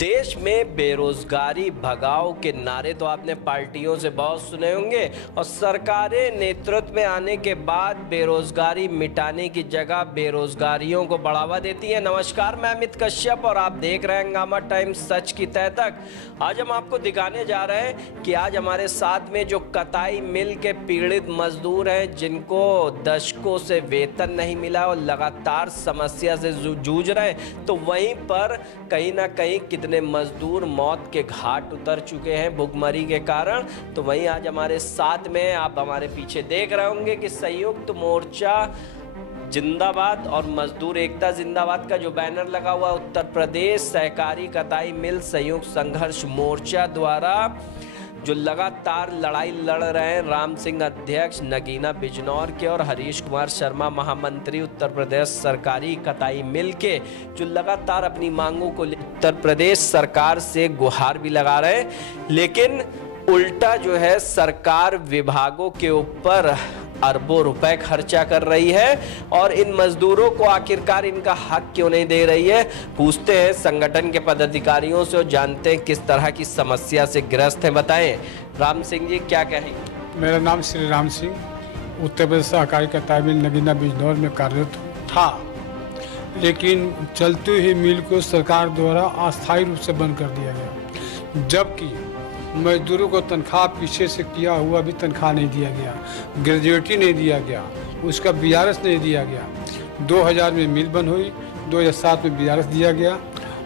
देश में बेरोजगारी भगाओ के नारे तो आपने पार्टियों से बहुत सुने होंगे और सरकारें नेतृत्व में आने के बाद बेरोजगारी मिटाने की जगह बेरोजगारियों को बढ़ावा देती हैं। नमस्कार, मैं अमित कश्यप और आप देख रहे हैं हंगामा टाइम्स सच की तह तक। आज हम आपको दिखाने जा रहे हैं कि आज हमारे साथ में जो कताई मिल के पीड़ित मजदूर हैं, जिनको दशकों से वेतन नहीं मिला और लगातार समस्या से जूझ रहे हैं, तो वहीं पर कहीं ना कहीं कितने मजदूर मौत के घाट उतर चुके हैं भुखमरी के कारण। तो वहीं आज हमारे साथ में आप हमारे पीछे देख रहे होंगे कि संयुक्त मोर्चा जिंदाबाद और मजदूर एकता जिंदाबाद का जो बैनर लगा हुआ है, उत्तर प्रदेश सहकारी कताई मिल संयुक्त संघर्ष मोर्चा द्वारा जो लगातार लड़ाई लड़ रहे हैं राम सिंह अध्यक्ष, नगीना बिजनौर के और हरीश कुमार शर्मा महामंत्री उत्तर प्रदेश सरकारी कताई मिल के, जो लगातार अपनी मांगों को उत्तर प्रदेश सरकार से गुहार भी लगा रहे हैं, लेकिन उल्टा जो है सरकार विभागों के ऊपर अरबों रुपए खर्चा कर रही है और इन मजदूरों को आखिरकार इनका हक क्यों नहीं दे रही है। पूछते हैं संगठन के पदाधिकारियों से और जानते हैं किस तरह की समस्या से ग्रस्त हैं। बताएं राम सिंह जी, क्या कहेंगे? मेरा नाम श्री राम सिंह, उत्तर प्रदेश सहकारी कताई मिल नगीना बिजनौर में कार्यरत था, लेकिन चलती हुई मिल को सरकार द्वारा अस्थायी रूप से बंद कर दिया गया, जबकि मजदूरों को तनख्वाह पीछे से किया हुआ भी तनख्वाह नहीं दिया गया, ग्रेजुएटी नहीं दिया गया, उसका बीआरएस नहीं दिया गया। 2000 में मिल बंद हुई, 2007 में बीआरएस दिया गया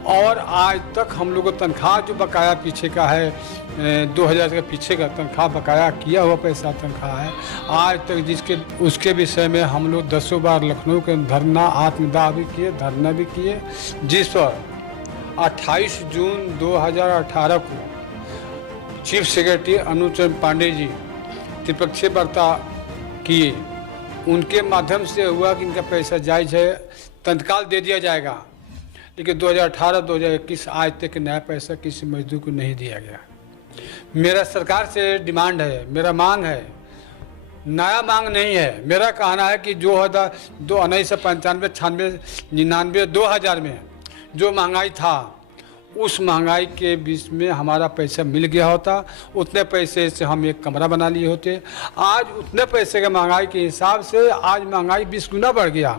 और आज तक हम लोग को तनख्वाह जो बकाया पीछे का है, 2000 का पीछे का तनख्वाह बकाया किया हुआ पैसा तनख्वाह है आज तक, जिसके उसके विषय में हम लोग 10 बार लखनऊ के धरना आत्मदाह भी किए, धरना भी किए, जिस पर 28 जून 2018 को चीफ सेक्रेटरी अनुज चंद्र पांडे जी त्रिपक्षीय वार्ता किए। उनके माध्यम से हुआ कि इनका पैसा जायज है, तत्काल दे दिया जाएगा, लेकिन 2018-2021 आज तक नया पैसा किसी मजदूर को नहीं दिया गया। मेरा सरकार से डिमांड है, मेरा मांग है, नया मांग नहीं है। मेरा कहना है कि जो 1995, 96, 99, 2000 में जो महंगाई था, उस महंगाई के बीच में हमारा पैसा मिल गया होता, उतने पैसे से हम एक कमरा बना लिए होते। आज उतने पैसे के महंगाई के हिसाब से आज महंगाई 20 गुना बढ़ गया।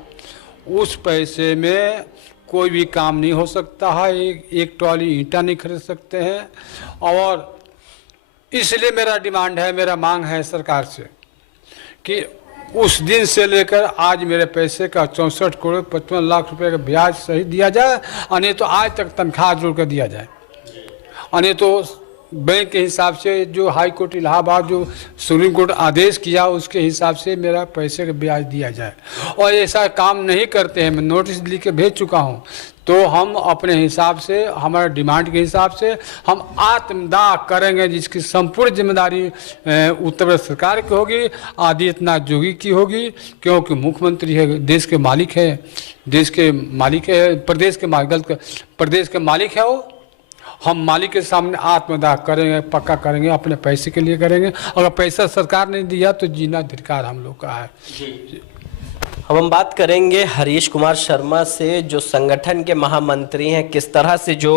उस पैसे में कोई भी काम नहीं हो सकता है, एक ट्रॉली ईंटा नहीं खरीद सकते हैं। और इसलिए मेरा डिमांड है, मेरा मांग है सरकार से कि उस दिन से लेकर आज मेरे पैसे का 64 करोड़ 55 लाख रुपए का ब्याज सही दिया जाए, नहीं तो आज तक तनख्वाह जोड़ कर दिया जाए, नहीं तो बैंक के हिसाब से जो हाई कोर्ट इलाहाबाद जो सुप्रीम कोर्ट आदेश किया उसके हिसाब से मेरा पैसे का ब्याज दिया जाए। और ऐसा काम नहीं करते हैं, मैं नोटिस लिख के भेज चुका हूं, तो हम अपने हिसाब से, हमारे डिमांड के हिसाब से हम आत्मदाह करेंगे, जिसकी संपूर्ण जिम्मेदारी उत्तर प्रदेश सरकार की होगी, आदित्यनाथ योगी की होगी, क्योंकि मुख्यमंत्री है, देश के मालिक है, देश के मालिक है, प्रदेश के मालिक है वो। हम मालिक के सामने आत्मदाह करेंगे, पक्का करेंगे, अपने पैसे के लिए करेंगे। अगर पैसा सरकार नहीं दिया तो जीना धिक्कार हम लोग का है। अब हम बात करेंगे हरीश कुमार शर्मा से, जो संगठन के महामंत्री हैं। किस तरह से जो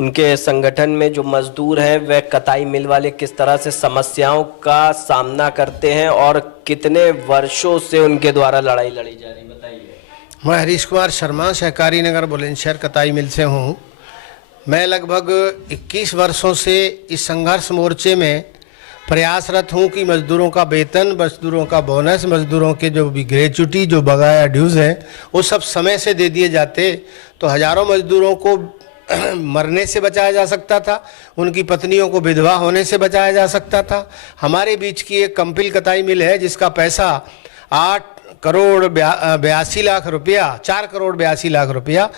उनके संगठन में जो मजदूर हैं वह कताई मिल वाले किस तरह से समस्याओं का सामना करते हैं और कितने वर्षों से उनके द्वारा लड़ाई लड़ी जा रही, बताइए। मैं हरीश कुमार शर्मा सहकारी नगर बुलंदशहर कताई मिल से हूँ। मैं लगभग 21 वर्षों से इस संघर्ष मोर्चे में प्रयासरत हूं कि मजदूरों का वेतन, मजदूरों का बोनस, मजदूरों के जो भी ग्रेच्युटी, जो बकाया ड्यूज़ हैं, वो सब समय से दे दिए जाते तो हज़ारों मजदूरों को मरने से बचाया जा सकता था, उनकी पत्नियों को विधवा होने से बचाया जा सकता था। हमारे बीच की एक कंपिल कताई मिल है जिसका पैसा 8 करोड़ 82 लाख रुपया, 4 करोड़ 82 लाख रुपया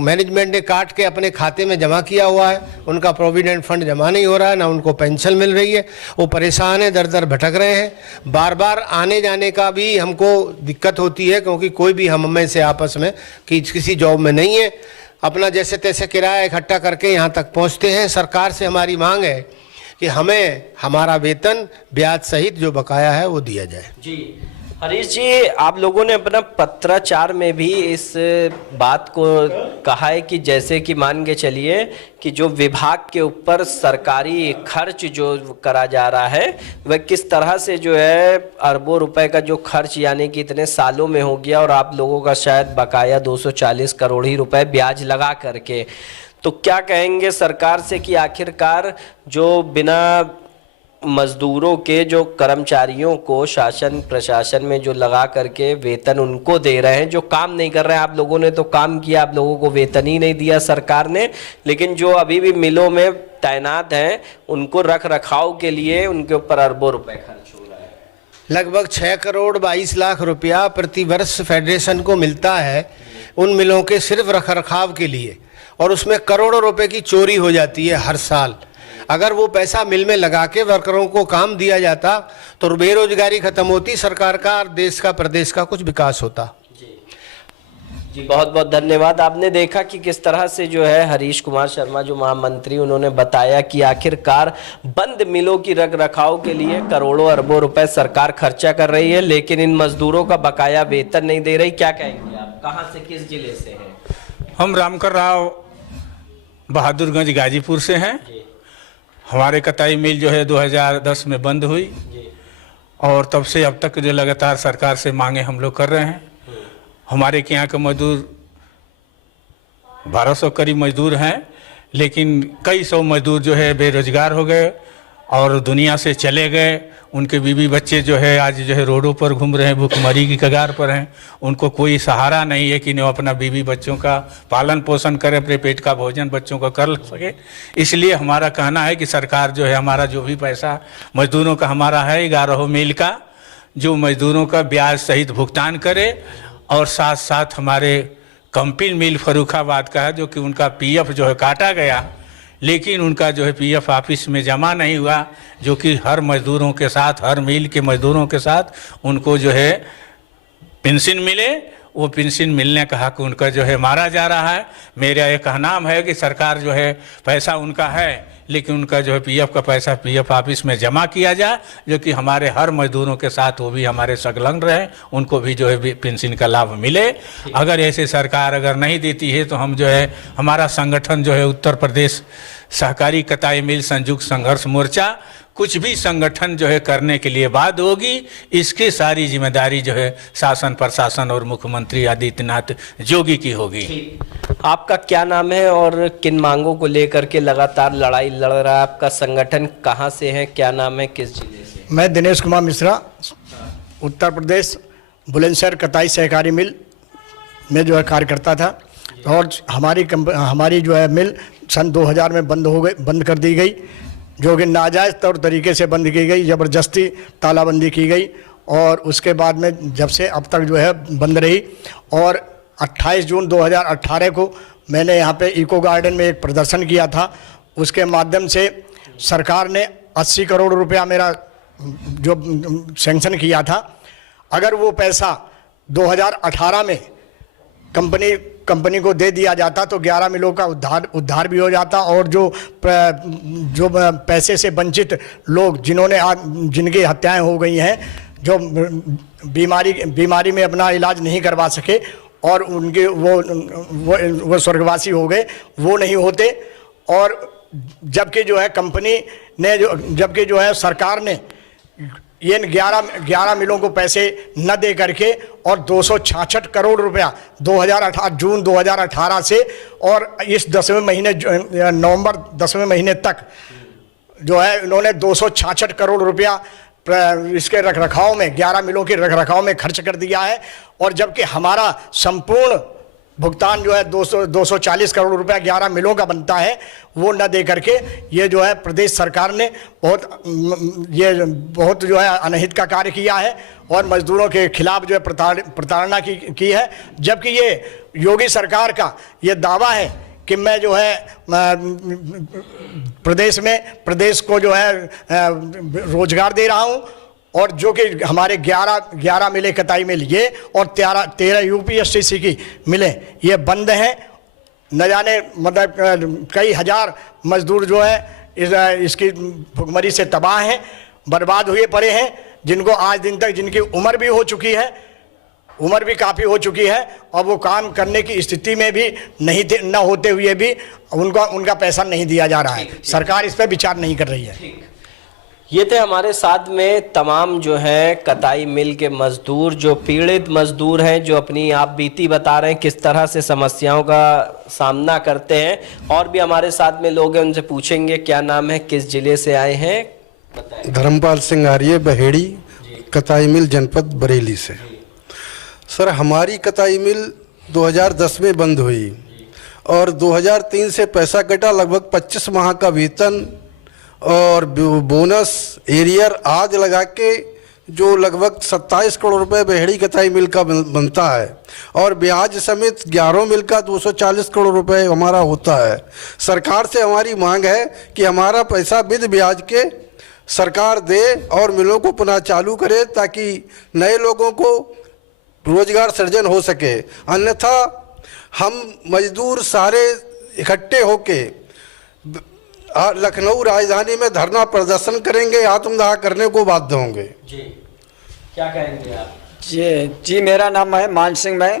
मैनेजमेंट ने काट के अपने खाते में जमा किया हुआ है। उनका प्रोविडेंट फंड जमा नहीं हो रहा है, ना उनको पेंशन मिल रही है, वो परेशान है, दर दर भटक रहे हैं। बार बार आने जाने का भी हमको दिक्कत होती है, क्योंकि कोई भी हम में से आपस में कि किसी जॉब में नहीं है, अपना जैसे तैसे किराया इकट्ठा करके यहाँ तक पहुँचते हैं। सरकार से हमारी मांग है कि हमें हमारा वेतन ब्याज सहित जो बकाया है वो दिया जाए। जी, हरीश जी, आप लोगों ने अपना पत्राचार में भी इस बात को कहा है कि जैसे कि मान के चलिए कि जो विभाग के ऊपर सरकारी खर्च जो करा जा रहा है वह किस तरह से जो है अरबों रुपए का जो खर्च यानी कि इतने सालों में हो गया और आप लोगों का शायद बकाया 240 करोड़ ही रुपए ब्याज लगा करके। तो क्या कहेंगे सरकार से कि आखिरकार जो बिना मजदूरों के जो कर्मचारियों को शासन प्रशासन में जो लगा करके वेतन उनको दे रहे हैं, जो काम नहीं कर रहे हैं, आप लोगों ने तो काम किया, आप लोगों को वेतन ही नहीं दिया सरकार ने, लेकिन जो अभी भी मिलों में तैनात हैं उनको रख रखाव के लिए उनके ऊपर अरबों रुपए खर्च हो रहा है। लगभग 6 करोड़ 22 लाख रुपया प्रति वर्ष फेडरेशन को मिलता है उन मिलों के सिर्फ रख रखाव के लिए, और उसमें करोड़ों रुपए की चोरी हो जाती है हर साल। अगर वो पैसा मिल में लगा के वर्करों को काम दिया जाता तो बेरोजगारी खत्म होती, सरकार का और देश का प्रदेश का कुछ विकास होता। जी बहुत बहुत धन्यवाद। आपने देखा कि किस तरह से जो है हरीश कुमार शर्मा जो महामंत्री, उन्होंने बताया कि आखिरकार बंद मिलों की रख रखाव के लिए करोड़ों अरबों रुपए सरकार खर्चा कर रही है, लेकिन इन मजदूरों का बकाया वेतन नहीं दे रही। क्या कहेंगे आप, कहाँ से, किस जिले से हैं? हम रामकर राव बहादुरगंज गाजीपुर से हैं। हमारे कताई मिल जो है 2010 में बंद हुई और तब से अब तक जो लगातार सरकार से मांगे हम लोग कर रहे हैं। हमारे के यहाँ के मजदूर 1200 करीब मजदूर हैं, लेकिन कई सौ मजदूर जो है बेरोजगार हो गए और दुनिया से चले गए। उनके बीवी बच्चे जो है आज जो है रोडों पर घूम रहे हैं, भूखमरी की कगार पर हैं। उनको कोई सहारा नहीं है कि वो अपना बीवी बच्चों का पालन पोषण करे, अपने पेट का भोजन बच्चों का कर सके। इसलिए हमारा कहना है कि सरकार जो है हमारा जो भी पैसा मजदूरों का हमारा है 11 मिल का, जो मजदूरों का ब्याज सहित भुगतान करे, और साथ साथ हमारे कंपिल मिल फर्रुखाबाद का है जो कि उनका पीएफ जो है काटा गया, लेकिन उनका जो है पीएफ ऑफिस में जमा नहीं हुआ, जो कि हर मजदूरों के साथ, हर मिल के मजदूरों के साथ उनको जो है पेंशन मिले। वो पेंशन मिलने का हक उनका जो है मारा जा रहा है। मेरा ये कहना है कि सरकार जो है पैसा उनका है, लेकिन उनका जो है पीएफ का पैसा पीएफ ऑफिस में जमा किया जाए, जो कि हमारे हर मजदूरों के साथ वो भी हमारे संलग्न रहे, उनको भी जो है पेंशन का लाभ मिले। अगर ऐसे सरकार अगर नहीं देती है तो हम जो है हमारा संगठन जो है उत्तर प्रदेश सहकारी कताई मिल संयुक्त संघर्ष मोर्चा कुछ भी संगठन जो है करने के लिए बाध्य होगी। इसकी सारी जिम्मेदारी जो है शासन प्रशासन और मुख्यमंत्री आदित्यनाथ जोगी की होगी। आपका क्या नाम है और किन मांगों को लेकर के लगातार लड़ाई लड़ रहा है आपका संगठन? कहां से है, क्या नाम है, किस जिले से? मैं दिनेश कुमार मिश्रा, उत्तर प्रदेश बुलंदशहर कताई सहकारी मिल में जो है कार्य करता था, और हमारी जो है मिल सन 2000 में बंद कर दी गई, जो कि नाजायज़ तौर तरीके से बंद की गई, ज़बरदस्ती तालाबंदी की गई, और उसके बाद में जब से अब तक जो है बंद रही। और 28 जून 2018 को मैंने यहाँ पे इको गार्डन में एक प्रदर्शन किया था, उसके माध्यम से सरकार ने 80 करोड़ रुपया मेरा जो सैंक्शन किया था, अगर वो पैसा 2018 में कंपनी को दे दिया जाता तो 11 मिलों का उद्धार भी हो जाता, और जो पैसे से वंचित लोग जिनकी हत्याएं हो गई हैं, जो बीमारी में अपना इलाज नहीं करवा सके और उनके वो स्वर्गवासी हो गए, वो नहीं होते। और जबकि जो है सरकार ने ये 11 मिलों को पैसे न दे करके और 266 करोड़ रुपया जून 2018 से और इस 10वें महीने नवंबर 10वें महीने तक जो है इन्होंने 266 करोड़ रुपया इसके रखरखाव में 11 मिलों के रखरखाव में खर्च कर दिया है। और जबकि हमारा संपूर्ण भुगतान जो है 240 करोड़ रुपया 11 मिलों का बनता है, वो न दे करके ये जो है प्रदेश सरकार ने बहुत जो है अनहित का कार्य किया है और मजदूरों के खिलाफ जो है प्रताड़ना की है। जबकि ये योगी सरकार का ये दावा है कि मैं जो है प्रदेश को जो है रोजगार दे रहा हूँ, और जो कि हमारे 11 मिले कताई मिल ये और 13 यूपीएसटीसी की मिले ये बंद हैं। न जाने मतलब कई हजार मजदूर जो है इसकी भुखमरी से तबाह हैं, बर्बाद हुए पड़े हैं। जिनको आज दिन तक जिनकी उम्र भी हो चुकी है, उम्र भी काफ़ी हो चुकी है और वो काम करने की स्थिति में भी नहीं थे, न होते हुए भी उनका पैसा नहीं दिया जा रहा है। सरकार इस पर विचार नहीं कर रही है। ये थे हमारे साथ में तमाम जो है कताई मिल के मजदूर, जो पीड़ित मजदूर हैं, जो अपनी आप बीती बता रहे हैं किस तरह से समस्याओं का सामना करते हैं। और भी हमारे साथ में लोग हैं, उनसे पूछेंगे क्या नाम है, किस जिले से आए हैं, बताएं। धर्मपाल सिंह आर्य, बहेड़ी, कताई मिल, जनपद बरेली से। सर, हमारी कताई मिल 2010 में बंद हुई और 2003 से पैसा कटा, लगभग 25 माह का वेतन और बोनस एरियर आज लगा के जो लगभग 27 करोड़ रुपए बहेड़ी कताई मिल का बनता है और ब्याज समेत 11 मिल का 240 करोड़ रुपए हमारा होता है। सरकार से हमारी मांग है कि हमारा पैसा विद ब्याज के सरकार दे और मिलों को पुनः चालू करे ताकि नए लोगों को रोजगार सृजन हो सके। अन्यथा हम मजदूर सारे इकट्ठे होके लखनऊ राजधानी में धरना प्रदर्शन करेंगे, आत्मदाह करने को बाध्य होंगे। जी, क्या कहेंगे आप? जी, मेरा नाम है मान सिंह, मैं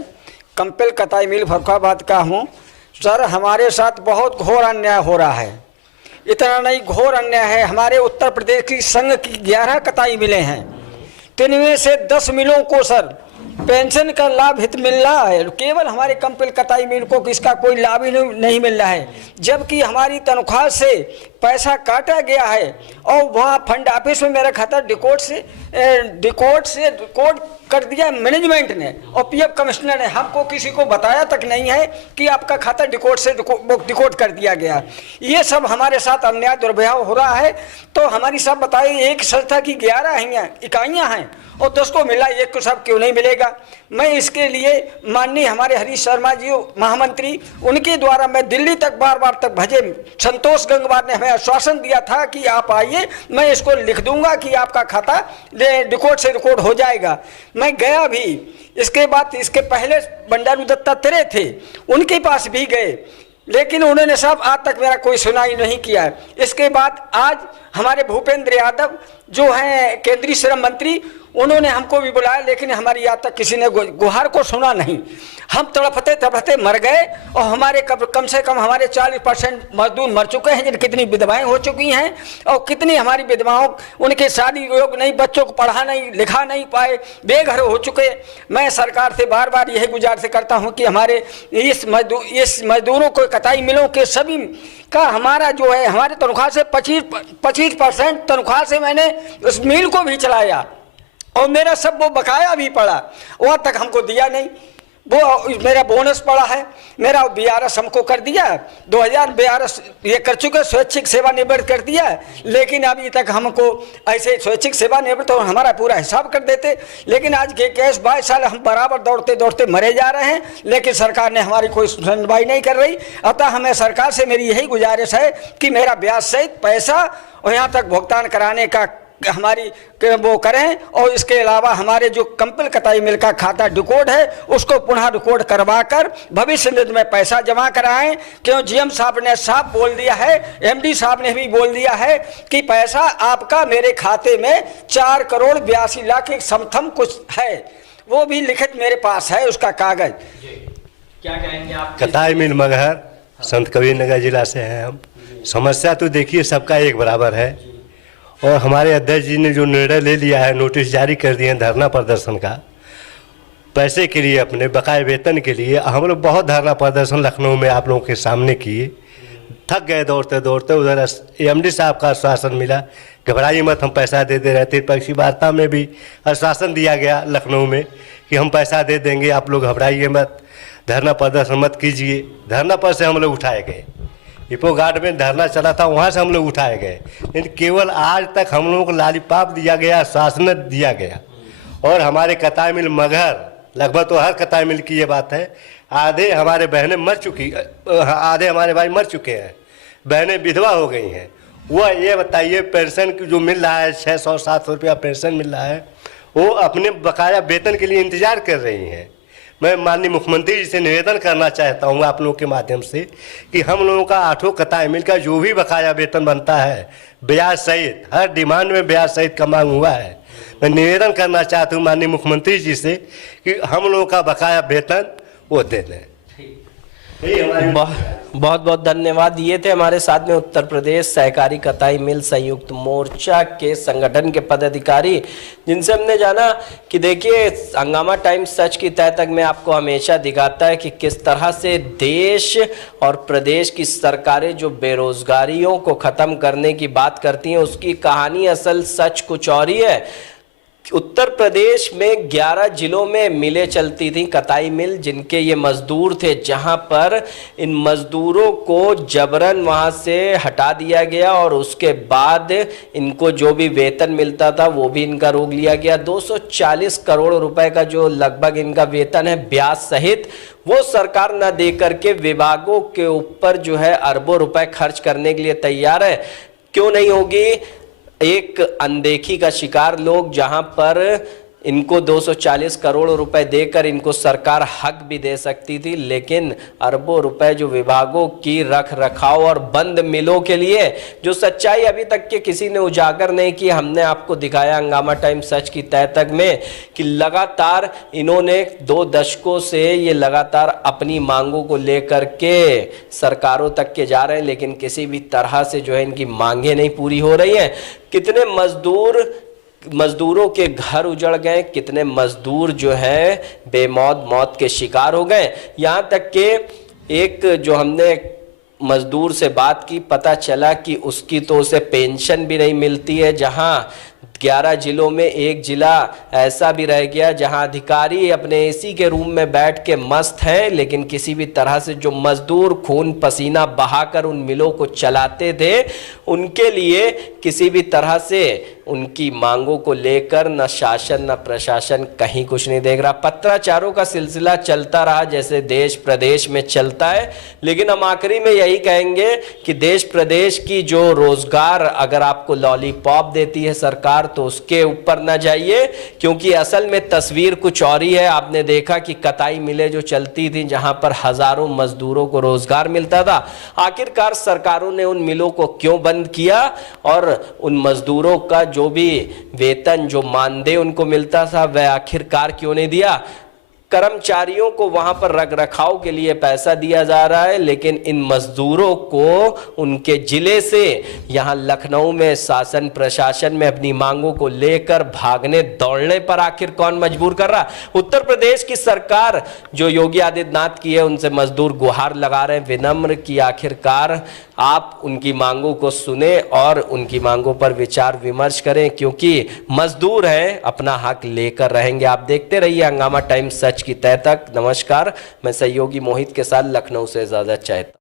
कंपिल कताई मिल फर्रुखाबाद का हूँ। सर, हमारे साथ बहुत घोर अन्याय हो रहा है। इतना नहीं, घोर अन्याय है। हमारे उत्तर प्रदेश की संघ की 11 कताई मिलें हैं, जिनमें से 10 मिलों को सर पेंशन का लाभ हित मिल रहा है, केवल हमारे कंपिल कताई मिल को इसका कोई लाभ ही नहीं मिल रहा है, जबकि हमारी तनख्वाह से पैसा काटा गया है। और वहाँ फंड ऑफिस में मेरा खाता डिकोड कर दिया मैनेजमेंट ने और पीएफ कमिश्नर ने, हमको किसी को बताया तक नहीं है कि आपका खाता डिकोड कर दिया गया। ये सब हमारे साथ अन्याय दुर्व्यवहार हो रहा है। तो हमारी सब बताइए, एक संस्था की 11 इकाइयाँ हैं और 10 को मिला, एक को सब क्यों नहीं मिलेगा? मैं इसके लिए माननीय हमारे हरीश शर्मा जी महामंत्री, उनके द्वारा मैं दिल्ली तक बार तक भेजे। संतोष गंगवार ने हमें आश्वासन दिया था कि आप आइए, मैं इसको लिख दूंगा कि आपका खाता डिकोड से रिकॉर्ड हो जाएगा। मैं गया भी। इसके बाद इसके पहले बंडारू दत्ता तेरे थे, उनके पास भी गए, लेकिन उन्होंने सब आज तक मेरा कोई सुनाई नहीं किया है। इसके बाद आज हमारे भूपेंद्र यादव जो हैं केंद्रीय श्रम मंत्री, उन्होंने हमको भी बुलाया, लेकिन हमारी आज तक किसी ने गुहार को सुना नहीं। हम तड़पते मर गए और हमारे कम से कम हमारे 40% मजदूर मर चुके हैं, जिन कितनी विधवाएं हो चुकी हैं और कितनी हमारी विधवाओं उनके शादी योग नहीं, बच्चों को पढ़ा नहीं लिखा नहीं पाए, बेघर हो चुके। मैं सरकार से बार यही गुजारिश करता हूं कि हमारे इस मजदूरों को, कताई मिलों के सभी का हमारा जो है, हमारे तनख्वाह से 25% तनख्वाह से मैंने उस मिल को भी चलाया और मेरा सब वो बकाया भी पड़ा, वहाँ तक हमको दिया नहीं। वो मेरा बोनस पड़ा है, मेरा BRS हमको कर दिया, 2000 BRS ये कर चुके, स्वैच्छिक सेवानिवृत्त कर दिया, लेकिन अभी तक हमको ऐसे स्वैच्छिक सेवानिवृत्त तो हमारा पूरा हिसाब कर देते। लेकिन आज के केस 22 साल हम बराबर दौड़ते मरे जा रहे हैं, लेकिन सरकार ने हमारी कोई सुनवाई नहीं कर रही। अतः हमें सरकार से मेरी यही गुजारिश है कि मेरा ब्याज सहित पैसा और यहाँ तक भुगतान कराने का हमारी वो करें, और इसके अलावा हमारे जो कंपिल कताई मिल का खाता डिकोड है उसको पुनः रिकॉर्ड करवाकर भविष्य निधि में पैसा जमा कराएं। क्यों GM साहब ने साफ बोल दिया है, MD साहब ने भी बोल दिया है कि पैसा आपका मेरे खाते में 4 करोड़ 82 लाख एक समथम कुछ है, वो भी लिखित मेरे पास है उसका कागज। क्या कहेंगे आप? कताई मिल मगहर, संत कबीर नगर जिला से हैं हम। समस्या तो देखिए सबका एक बराबर है, और हमारे अध्यक्ष जी ने जो निर्णय ले लिया है, नोटिस जारी कर दिए हैं धरना प्रदर्शन का, पैसे के लिए, अपने बकाये वेतन के लिए। हम लोग बहुत धरना प्रदर्शन लखनऊ में आप लोगों के सामने किए, थक गए दौड़ते उधर MD साहब का आश्वासन मिला, घबराइए मत, हम पैसा दे रहे। त्रिपक्षीय वार्ता में भी आश्वासन दिया गया लखनऊ में कि हम पैसा दे देंगे, आप लोग घबराइए मत, धरना प्रदर्शन मत कीजिए। धरना पर से हम लोग उठाए गए, इपो घाट में धरना चला था, वहाँ से हम लोग उठाए गए, लेकिन केवल आज तक हम लोगों को लालीपाप दिया गया, शासन दिया गया। और हमारे कताई मिल मगहर, लगभग तो हर कताई मिल की ये बात है, आधे हमारे बहनें मर चुकी, आधे हमारे भाई मर चुके हैं, बहनें विधवा हो गई हैं। वह ये बताइए, पेंशन जो मिल रहा है 600-700 रुपया पेंशन मिल रहा है, वो अपने बकाया वेतन के लिए इंतजार कर रही हैं। मैं माननीय मुख्यमंत्री जी से निवेदन करना चाहता हूँ आप लोगों के माध्यम से कि हम लोगों का 8 कताई मिल का जो भी बकाया वेतन बनता है, ब्याज सहित, हर डिमांड में ब्याज सहित का मांग हुआ है, मैं निवेदन करना चाहता हूँ माननीय मुख्यमंत्री जी से कि हम लोगों का बकाया वेतन वो दे दें। बहुत बहुत धन्यवाद। ये थे हमारे साथ में उत्तर प्रदेश सहकारी कताई मिल संयुक्त मोर्चा के संगठन के पदाधिकारी, जिनसे हमने जाना कि देखिए हंगामा टाइम्स सच की तह तक में आपको हमेशा दिखाता है कि किस तरह से देश और प्रदेश की सरकारें जो बेरोजगारियों को ख़त्म करने की बात करती हैं उसकी कहानी असल सच कुछ और ही है। उत्तर प्रदेश में 11 जिलों में मिलें चलती थी कताई मिल, जिनके ये मजदूर थे, जहां पर इन मजदूरों को जबरन वहां से हटा दिया गया और उसके बाद इनको जो भी वेतन मिलता था वो भी इनका रोक लिया गया। 240 करोड़ रुपए का जो लगभग इनका वेतन है ब्याज सहित, वो सरकार न दे करके विभागों के ऊपर जो है अरबों रुपए खर्च करने के लिए तैयार है। क्यों नहीं होगी? एक अनदेखी का शिकार लोग, जहां पर इनको 240 करोड़ रुपए देकर इनको सरकार हक भी दे सकती थी, लेकिन अरबों रुपए जो विभागों की रख रखाव और बंद मिलों के लिए, जो सच्चाई अभी तक के किसी ने उजागर नहीं की, हमने आपको दिखाया हंगामा टाइम सच की तह तक में कि लगातार इन्होंने 2 दशकों से ये लगातार अपनी मांगों को लेकर के सरकारों तक के जा रहे हैं, लेकिन किसी भी तरह से जो है इनकी मांगें नहीं पूरी हो रही हैं। कितने मजदूरों के घर उजड़ गए, कितने मजदूर जो है मौत के शिकार हो गए। यहाँ तक कि एक जो हमने मजदूर से बात की, पता चला कि उसकी तो उसे पेंशन भी नहीं मिलती है। जहाँ 11 जिलों में एक जिला ऐसा भी रह गया जहां अधिकारी अपने एसी के रूम में बैठ के मस्त हैं, लेकिन किसी भी तरह से जो मजदूर खून पसीना बहाकर उन मिलों को चलाते थे, उनके लिए किसी भी तरह से उनकी मांगों को लेकर न शासन न प्रशासन कहीं कुछ नहीं देख रहा। पत्राचारों का सिलसिला चलता रहा जैसे देश प्रदेश में चलता है, लेकिन हम आखिरी में यही कहेंगे कि देश प्रदेश की जो रोजगार अगर आपको लॉलीपॉप देती है सरकार, तो उसके ऊपर ना जाइए, क्योंकि असल में तस्वीर कुछ और ही है। आपने देखा कि कताई मिलें जो चलती थी जहां पर हजारों मजदूरों को रोजगार मिलता था, आखिरकार सरकारों ने उन मिलों को क्यों बंद किया और उन मजदूरों का जो भी वेतन जो मानदेय उनको मिलता था वह आखिरकार क्यों नहीं दिया? कर्मचारियों को वहां पर रख रखाव के लिए पैसा दिया जा रहा है, लेकिन इन मजदूरों को उनके जिले से यहां लखनऊ में शासन प्रशासन में अपनी मांगों को लेकर भागने दौड़ने पर आखिर कौन मजबूर कर रहा? उत्तर प्रदेश की सरकार जो योगी आदित्यनाथ की है, उनसे मजदूर गुहार लगा रहे हैं विनम्र कि आखिरकार आप उनकी मांगों को सुने और उनकी मांगों पर विचार विमर्श करें, क्योंकि मजदूर हैं, अपना हक लेकर रहेंगे। आप देखते रहिए हंगामा टाइम्स सच की तह तक। नमस्कार, मैं सहयोगी मोहित के साथ लखनऊ से इजाजत चाहता हूं।